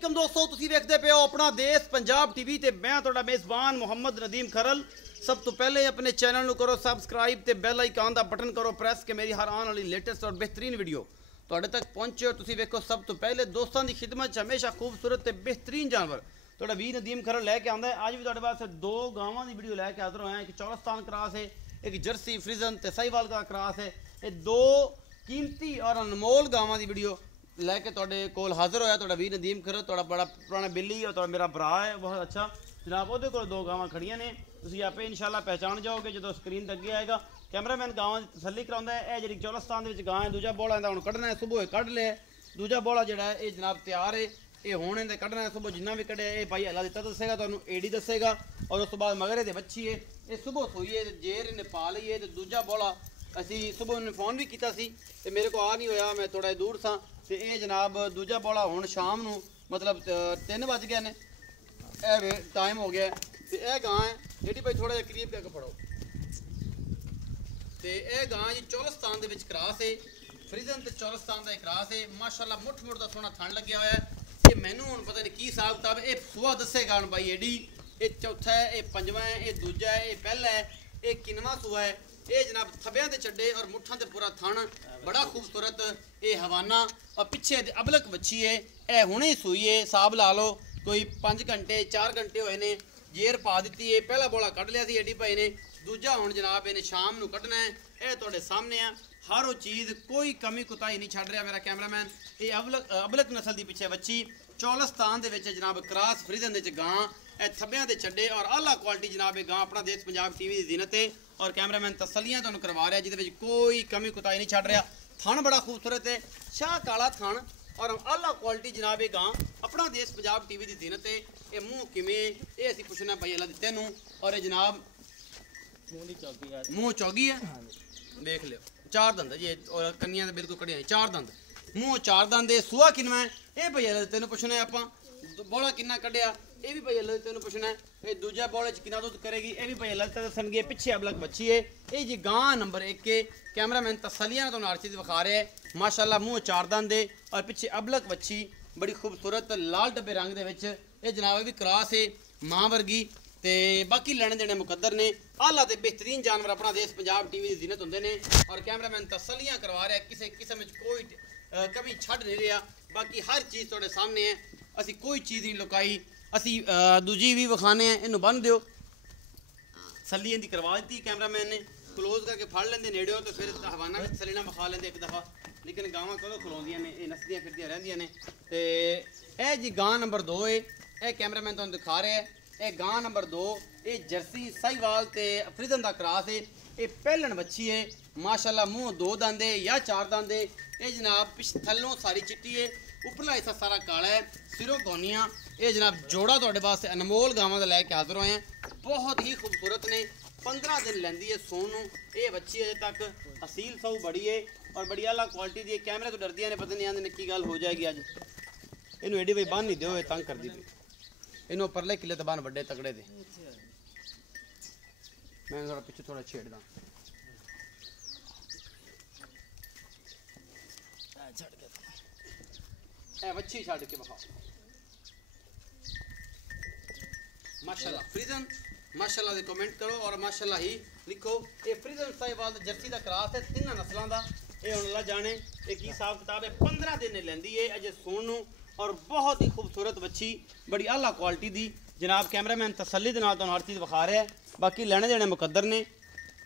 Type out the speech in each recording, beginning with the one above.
वालेकुम दोस्तों, तुसी देखते पे हो अपना देश पंजाब टीवी ते मैं तुहाडा मेज़बान मोहम्मद नदीम खरल। सब तो पहले अपने चैनल नू करो सबसक्राइब ते बेल आइकन दा बटन करो प्रेस के मेरी हर आने वाली लेटेस्ट और बेहतरीन वीडियो तुहाडे तक पहुंचे। और तुसी देखो सब तो पहले दोस्तों की खिदमत हमेशा खूबसूरत ते बेहतरीन जानवर तुहाडा वीर नदीम खरल लैके आंदा है। अज भी तुहाडे वास्ते दो गावां दी वीडियो लैके हाजिर होया। एक चौलस्तान क्रॉस है, एक जर्सी फ्रिजन ते साहिवाल का क्रॉस है। ये दो कीमती और अनमोल गावां दी वीडियो लैके तुहाडे कोल हाजिर होया। तुहाडा वीर नदीम खरल तुहाडा बड़ा पुराना बिल्ली और तुहाडा मेरा भरा है बहुत अच्छा जनाब। उहदे कोल दो गावां खड़ियां ने, तुसीं आपे इंशाअल्लाह पहचान जाओगे जो स्क्रीन ते अगे आएगा। कैमरामैन गावां दी तसल्ली कराउंदा है। यह जिहड़ी चौलस्तान दे विच गां है, दूजा बोला इंदा हुण कड्ढना है, सुबह कढ लिया। दूजा बोला जिहड़ा है ये जनाब तैयार है, ये हुण इहदे कड्ढना है। सुबह जिन्ना भी कढिया ये भाई हला दित्ता दसेगा तुहानूं, एडी दसेगा। और उस तो बाद मगर इहदे बच्ची है, ये सुबह सूई है, जेर इन्हें पा लई है। ते दूजा बोला असी सुबह उन्हें फोन भी किया सी ते मेरे को आ नहीं होया, मैं थोड़ा दूर सा। ते ये जनाब दूजा बोला हुण शाम नूं मतलब 3 बज गए ने, ए टाइम हो गया। तो यह गां है जी भाई थोड़ा जिहा करीब करके फड़ो। तो यह गां जी चौलस्तान दे विच क्रॉस है, फ्रिजन ते चौलस्तान का क्रॉस है। माशाअल्लाह मुठ मुठ का सोहना थण लग्या होया है। ये मैनू हुण पता नहीं की हिसाब किताब है, ये सुबह दसेगा हुण भाई एडी। ये चौथा है, ये पंजवां है, ये दूजा है, ये पहला है, ये किनवा सूआ है। ये जनाब थब्बियां दे चड्डे और मुठ्ठां ते पूरा थण बड़ा खूबसूरत ये हवाना। और पिछे अबलक बच्ची है, यह हुणे ही सूई है। हिसाब ला लो कोई 5 घंटे 4 घंटे होए ने, जेर पा दी है। पहला बोला कढ़ लिया एडी भाई ने, दूजा हुण जनाब इन्हें शाम नूं कढ़ना है। यह तुहाडे सामने है, हर वो चीज़ कोई कमी कुताही नहीं छड्ड रहा मेरा कैमरामैन। ये अबलक नस्ल की पिछे बच्ची चौलस्तान दे विच जनाब क्रॉस फ्रिजन दे गां, थब्बियां दे चड्डे और आला क्वालिटी जनाब ये गां अपना देश पंजाब टीवी की जीनत है। और कैमरामैन तसलियां तुहानूं करवा रहा जिहदे विच कोई कमी कुताही नहीं छड्ड रहा। थण बड़ा खूबसूरत है, शाह काला थण और आला क्वालिटी जनाब ये गां अपना देश पंजाब टीवी की जीनत है। ये मुँह किवें ये असीं पुछना भाई अल्लाह दित्ते नूं। और ये जनाब मूँह चौगी है, देख लियो 4 दंद जी, और कन्नियां तो बिल्कुल कड़ियां 4 दंद, मूँह 4 दंद। सूआ किनवा है ये भाई अल्लाह दित्ते नूं पुछना है आपां। बोला किन्ना कढ़िया ये भी भाई अल्लाह दित्ते नूं पुछना है। ये दूजा बोले च किन्ना दुध करेगी ये भी भाई अल्लाह दित्ते दसणगे। पिछे अबलक बच्ची है, ये जी गां नंबर 1 के। कैमरामैन तसलियां तुहानूं हर चीज़ विखा रहा है। माशाअल्लाह मूँह 4 दंद है और पिछे अबलक बच्ची बड़ी खूबसूरत लाल डब्बे रंग दे विच। ये जनाब भी क्रॉस है मां वर्गी। ते बाकी लेने देने मुकद्दर ने। आला ते बेहतरीन जानवर अपना देश पंजाब टीवी की जीनत होंदे ने। और कैमरामैन तसलियां करवा रहा है, किसी किस्म में कोई कमी छड्ड नहीं रहा। बाकी हर चीज़ तुहाडे सामने है, असी कोई चीज़ नहीं लुकाई। असी दूजी भी विखाने हैं, इनू बन दियो सली इनकी करवा दी कैमरामैन ने। क्लोज करके फड़ लेंदे नेड़े तो फिर हवाना भी सली ना विखा लेंदे एक दफ़ा। लेकिन गावां कदों खलोंदियां ने, ये नसदियां फिरदियां रहिंदियां ने। ते यह जी गां नंबर 2 है, यह कैमरामैन तुहानूं दिखा रहा है। यह गां नंबर 2 ये जर्सी साहिवाल ते फ्रिजन का क्रॉस है। ये पहलन बच्ची है माशाअल्लाह, मूँह 2 दंद है या 4 दंद है। ये जनाब थल्लों सारी चिट्टी है, उपरला हिस्सा सारा काला है, सिरों गोनियाँ। ये जनाब जोड़ा तुहाडे वास्ते अनमोल गावां दा लैके हाजिर होए हैं, बहुत ही खूबसूरत ने। 15 दिन लैंदी है सोनू। ये बच्ची अजे तक असील सऊ बड़ी है और बड़ी आला क्वालिटी दी है। कैमरे तो डरदियां ने, पता नहीं आंदे ने की गल हो जाएगी अज। इनू एडी भाई बन नहीं दिओ, तंग कर दी पई। इनू परले किले तो बन बड़े तगड़े दे। मैं थोड़ा पिछे थोड़ा छेड़दा बच्ची छड़ के बखाओ। माशाल्लाह फ्रिजन माशाल्लाह दे कमेंट करो और माशाल्लाह ही लिखो। ये फ्रिजन साहिवाल जर्सी का क्रॉस है, 3 नस्लों का। ये हुण अल्लाह जाने ये की हिसाब किताब है। 15 दिन लैंदी है अजे सोनू और बहुत ही खूबसूरत बच्ची बड़ी आला क्वालिटी दी। जनाब कैमरामैन तसल्ली दे नाल तुहानूं हर चीज़ विखा रहा है। बाकी लेने देने मुकद्दर ने।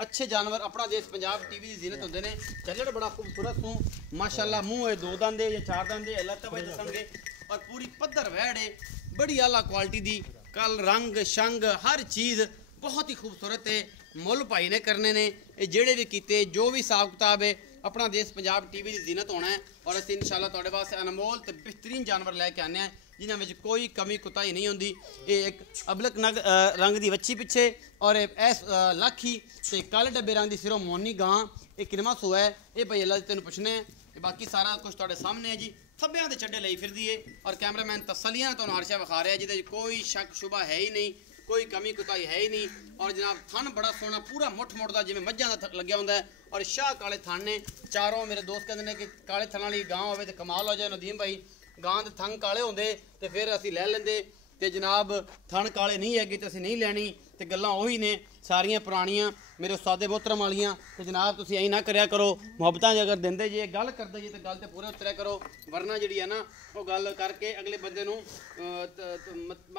अच्छे जानवर अपना देश पंजाब टीवी की जीनत होंदे ने। झल्लड़ बड़ा खूबसूरत सूं माशाअल्लाह, मूँह है 2 दंद है या 4 दंद है अल्लाह तबाई दसणगे। और पूरी पद्धर वैड़ है, बड़ी आला क्वालिटी दी। कल रंग शंग हर चीज़ बहुत ही खूबसूरत है। मुल भाई ने करने ने ये जेड़े भी कीते, जो भी हिसाब किताब है अपना देश पंजाब टीवी की जीनत होना है। और असीं इंशाअल्लाह तुहाडे वास्ते अनमोल ते बेहतरीन जानवर लैके आने हैं जिन्हां विच कोई कमी कुताही नहीं होंदी। ये एक अबलक नग रंग की बच्ची पिछे और ऐस लाखी ते काले डब्बे रंग की सिरों मोनी गां। ये किनवा सूआ है ये भाई अल्लाह तेन पुछने हैं। बाकी सारा कुछ तुहाडे सामने है जी। थब्बियां दे चड्डे लई फिरदी है और कैमरामैन तसलियां तुहानूं हर शै विखा रहा है जिहदे कोई शक शुबा है ही नहीं, कोई कमी कुताही है ही नहीं। और जनाब थन बड़ा सोहना पूरा मुठ मुठदा जिवें मझां दा लग्या हुंदा है। और शाह काले थन ने चारों। मेरे दोस्त कहते हैं कि काले थन वाली गां होवे ते कमाल हो जाए नदीम भाई। ਗਾਂ ਦੇ ਥਣ ਕਾਲੇ ਹੁੰਦੇ ਤੇ ਫਿਰ ਅਸੀਂ ਲੈ ਲੈਂਦੇ ਤੇ ਜਨਾਬ ਥਣ ਕਾਲੇ ਨਹੀਂ ਹੈਗੇ ਤੇ ਅਸੀਂ ਨਹੀਂ ਲੈਣੀ ਤੇ ਗੱਲਾਂ ਉਹੀ ਨੇ ਸਾਰੀਆਂ ਪੁਰਾਣੀਆਂ ਮੇਰੇ ਉਸਤਾਦੇ ਮੋਹਤਰਮ ਵਾਲੀਆਂ ਤੇ ਜਨਾਬ ਤੁਸੀਂ ਐਂ ਨਾ ਕਰਿਆ ਕਰੋ ਮੁਹੱਬਤਾਂ ਜੇ ਅਗਰ ਦਿੰਦੇ ਜੇ ਗੱਲ ਕਰਦੇ ਜੇ ਤੇ ਗੱਲ ਤੇ ਪੂਰੇ ਉਤਰਿਆ ਕਰੋ ਵਰਨਾ ਜਿਹੜੀ ਹੈ ਨਾ ਉਹ ਗੱਲ ਕਰਕੇ ਅਗਲੇ ਬੰਦੇ ਨੂੰ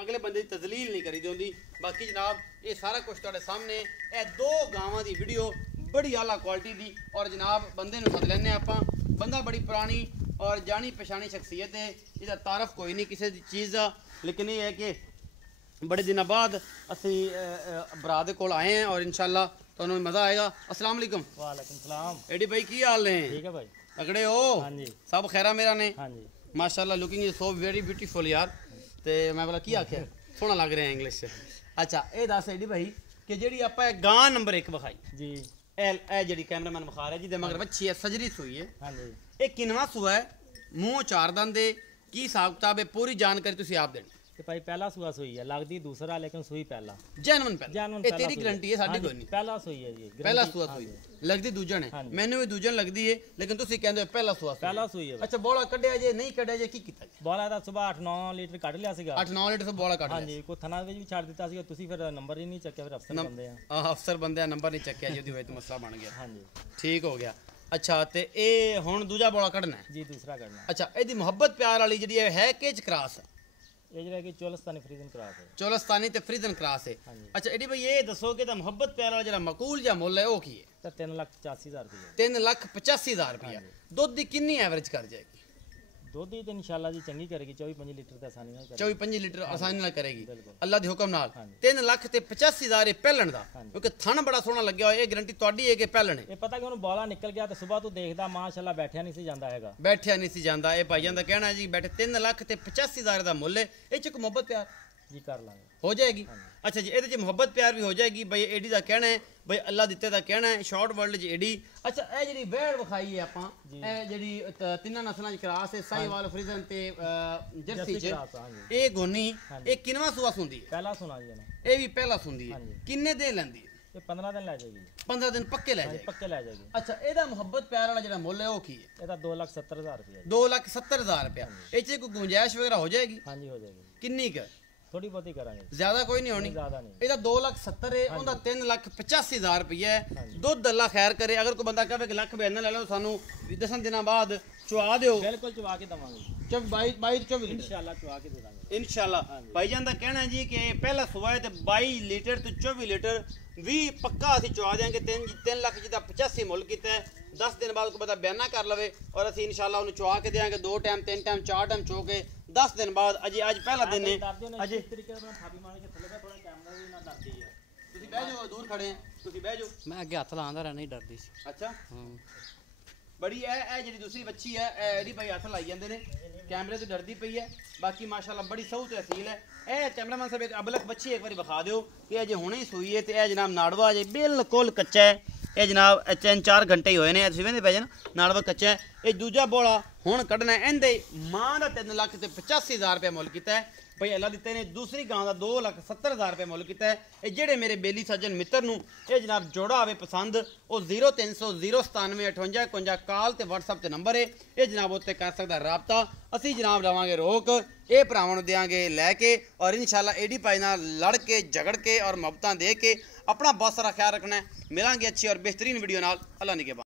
ਅਗਲੇ ਬੰਦੇ ਦੀ ਤਜ਼ਲੀਲ ਨਹੀਂ ਕਰੀਦੀ ਹੁੰਦੀ ਬਾਕੀ ਜਨਾਬ ਇਹ ਸਾਰਾ ਕੁਝ ਤੁਹਾਡੇ ਸਾਹਮਣੇ ਇਹ 2 ਗਾਵਾਂ ਦੀ ਵੀਡੀਓ बड़ी आला क्वालिटी दी और जनाब बंदे सद लें आप बंदा बड़ी पुरानी और जानी पछानी शख्सियत है इसका तारफ कोई नहीं किसी चीज़ का लेकिन ये है कि बड़े दिन बाद असी भरा दे कोल आए हैं और इंशाल्लाह तुहानू मज़ा आएगा। अस्सलाम वालेकुम। वालेकुम सलाम। एडी भाई की हाल ने? ठीक है भाई। तगड़े हो? हाँ जी। सब खैरा मेरा ने? हाँ जी। माशाल्लाह looking is so very beautiful यार ते मैं बोला की आख्या सोहना लग रहा है इंग्लिश अच्छा ये दस एडी भाई कि जेडी आपां गां नंबर 1 विखाई जी जी कैमरामैन विखा रहा जी मगर बच्ची है सजरी सूई है हाँ जी ये किनवा सूआ है मूँह 4 दंद की हिसाब किताब है पूरी जानकारी तुसीं आप देनी ते भाई पहला सूआ सूई है लगदी दूसरा लेकिन सूई पहला जेन्युइन पहला ये तेरी गारंटी है साडी कोई नहीं पहला सूई है जी पहला सूआ सूई लगदी दूजन है मैनू भी दूजन लगदी है लेकिन तुसीं कहंदे हो पहला सूई है अच्छा बोला कढिया जे नहीं कढिया जे की कीता बोला दा सुबह 8-9 लीटर कढ लिया सीगा 8-9 लीटर से बोला कढ हां जी को थना विच भी छाड़ दिता सीगा तुसीं फिर नंबर ही नहीं चक्किया फिर अफसर बंदे आ अफसर बंदे नंबर नहीं चक्किया जी वजह तो मसला बन गया हां जी ठीक हो गया अच्छा ते ए हुण दूजा बोला कढना है जी दूसरा कढना अच्छा एदी मोहब्बत प्यार वाली जेडी है केज क्रॉस है ये ਜਿਹੜਾ ਕਿ ਚੋਲਸਤਾਨੀ ਫਰੀਜ਼ਨ ਕਰਾਸ ਹੈ ਚੋਲਸਤਾਨੀ ਤੇ ਫਰੀਜ਼ਨ ਕਰਾਸ ਹੈ ਅੱਛਾ ਐਡੀ ਬਈ ਇਹ ਦੱਸੋ ਕਿ ਦਾ ਮੁਹੱਬਤ ਪਿਆਰ ਵਾਲਾ ਜਿਹੜਾ ਮਕੂਲ ਜਾਂ ਮੁੱਲ ਹੈ ਉਹ ਕੀ ਹੈ ਤਾਂ 3,85,000 ਰੁਪਏ 3,85,000 ਰੁਪਏ ਦੁੱਧ ਦੀ ਕਿੰਨੀ ਐਵਰੇਜ ਕਰ ਜਾਏਗੀ ਦੁੱਧ ਦੀ ਤੇ ਇਨਸ਼ਾਅੱਲਾ ਜੀ ਚੰਗੀ ਕਰੇਗੀ 24-25 ਲੀਟਰ ਤੇ ਆਸਾਨੀ ਨਾਲ 24-25 ਲੀਟਰ ਆਸਾਨੀ ਨਾਲ ਕਰੇਗੀ ਅੱਲਾ ਦੇ ਹੁਕਮ ਨਾਲ 3,85,000 ਇਹ ਪਹਿਲਣ ਦਾ ਕਿਉਂਕਿ ਥਣ ਬੜਾ ਸੋਹਣਾ ਲੱਗਿਆ ਹੋਇਆ ਇਹ ਗਾਰੰਟੀ ਤੁਹਾਡੀ ਹੈ ਕਿ ਪਹਿਲਣ ਹੈ ਇਹ ਪਤਾ ਕਿ ਉਹਨੂੰ ਬੋਲਾ ਨਿਕਲ ਗਿਆ ਤੇ ਸਵੇਰ ਤੋਂ ਦੇਖਦਾ ਮਾਸ਼ਾਅੱਲਾ ਬੈਠਿਆ ਨਹੀਂ ਸੀ ਜਾਂਦਾ ਹੈਗਾ ਬੈਠਿਆ ਨਹੀਂ ਸੀ ਜਾਂਦਾ ਇਹ ਭਾਈਆਂ ਦਾ ਕਹਿਣਾ ਜੀ ਬੈਠੇ 3,85,000 ਦਾ ਮੁੱਲ ਹੈ ਇਹ ਚ ਮੁਹੱਬਤ ਪਿਆਰ जी कर लांगे हो जाएगी अच्छा जी ये मोहब्बत प्यार भी हो जाएगी भाई एडी का कहना है भाई अल्लाह दिते का कहना है शॉर्ट वर्ल्ड च एडी अच्छा ये जी वेड़ विखाई है आपां ये जी तीन नस्लों च क्रॉस है साहिवाल फ्रीजन ते जर्सी च ये गोनी ये किनवा सुआ सुंदी है पहला सुना जी ने ये भी पहला सुंदी है किन्ने दिन लैंदी है ये 15 दिन लै जाएगी 15 दिन पक्के लै जाएगी पक्के लै जाएगी अच्छा एदा मोहब्बत प्यार वाला जेड़ा मुੱਲ है वो की है एदा 2,70,000 रुपया 2,70,000 रुपया ए च कोई गुंजाइश वगैरह हो जाएगी हां जी हो जाएगी किन्नी क थोड़ी बहुत ही करांगे ज्यादा कोई नहीं होनी ज्यादा नहीं ਇਹਦਾ 2,70,000 ਹੈ ਉਹਦਾ 3,85,000 ਰੁਪਏ ਹੈ ਦੁੱਧ ਅੱਲਾ ਖੈਰ ਕਰੇ ਅਗਰ ਕੋਈ ਬੰਦਾ ਕਹੇ ਕਿ ਲੱਖ ਬਿਆਨਾ ਲੈ ਲਓ ਸਾਨੂੰ 10 ਦਿਨਾਂ ਬਾਅਦ ਚੁਆ ਦਿਓ ਬਿਲਕੁਲ ਚੁਆ ਕੇ ਦਵਾਂਗੇ 22-24 ਲੀਟਰ इंशाल्लाह चुआ के दे देंगे इंशाल्लाह भाईजान ਦਾ ਕਹਿਣਾ ਹੈ ਜੀ ਕਿ ਪਹਿਲਾ ਸਵਾਏ ਤੇ 22 ਲੀਟਰ ਤੇ 24 ਲੀਟਰ ਵੀ ਪੱਕਾ ਅਸੀਂ ਚੁਆ ਦੇਾਂਗੇ 3 ਲੱਖ ਜਿਹਦਾ 85 ਮੁੱਲ ਕੀਤਾ ਹੈ 10 ਦਿਨ ਬਾਅਦ ਕੋਈ ਬੰਦਾ ਬਿਆਨਾ ਕਰ ਲਵੇ ਔਰ ਅਸੀਂ ਇੰਸ਼ਾਅੱਲਾ ਉਹਨੂੰ ਚੁਆ ਕੇ ਦੇਾਂਗੇ 2 ਟਾਈਮ 3 ਟਾਈਮ 4 ਟਾਈਮ ਚੋ ਕੇ 10 ਦਿਨ ਬਾਅਦ ਅੱਜ ਪਹਿਲਾ ਦਿਨ ਹੈ ਅਜੇ ਇਸ ਤਰੀਕੇ ਨਾਲ ਥਾਪੀ ਮਾਰ ਕੇ ਥੱਲੇ ਦਾ ਥੋੜਾ ਕੈਮਰਾ ਵੀ ਨਾ ਡਰਦੀ ਹੈ ਤੁਸੀਂ ਬਹਿ ਜਾਓ ਦੂਰ ਖੜੇ ਆ ਤੁਸੀਂ ਬਹਿ ਜਾਓ ਮੈਂ ਅੱਗੇ ਹੱਥ ਲਾਉਂਦਾ ਰਹਿ ਨਹੀਂ ਡਰਦੀ ਸੀ ਅੱਛਾ ਬੜੀ ਇਹ ਜਿਹੜੀ ਦੂਸਰੀ ਬੱਚੀ ਹੈ ਇਹਦੀ ਭਾਈ ਹੱਥ ਲਾਈ ਜਾਂਦੇ ਨੇ कैमरे तो डरती पई है बाकी माशाल्लाह बड़ी सऊ तहसील है ए कैमरामैन साहब एक अबलक बच्ची एक बार विखा दो कि अजे हुणे ही सूई है तो यह जनाब नाड़वा अजे बिल्कुल कच्चा है ये जनाब 3-4 घंटे ही होए ने तुसीं वेंदे पै जे ना नाड़वा कच्चा है ये दूजा बोला हुण कढना इहदे मां दा 3,85,000 रुपया मुੱਲ ਕੀਤਾ है भाई अल्लाह दिते ने दूसरी गां का 2,70,000 रुपये मुੱਲ ਕੀਤਾ है ये जेड़े मेरे बेली सज्जन मित्र नूं ये जनाब जोड़ा आवे पसंद वो 0300 097 58 51 कॉल ते WhatsApp ते नंबर है ये जनाब उत्ते कर सकदा राबता असी जनाब लवांगे रोक ये भरावां नूं देंगे लैके और इंशाल्लाह एडी भाई नाल लड़ के झगड़ के और मुहब्बतां दे के अपना बहुत सारा ख्याल रखना है। मिलांगे अच्छी और बेहतरीन वीडियो नाल। अल्लाह निगहबान।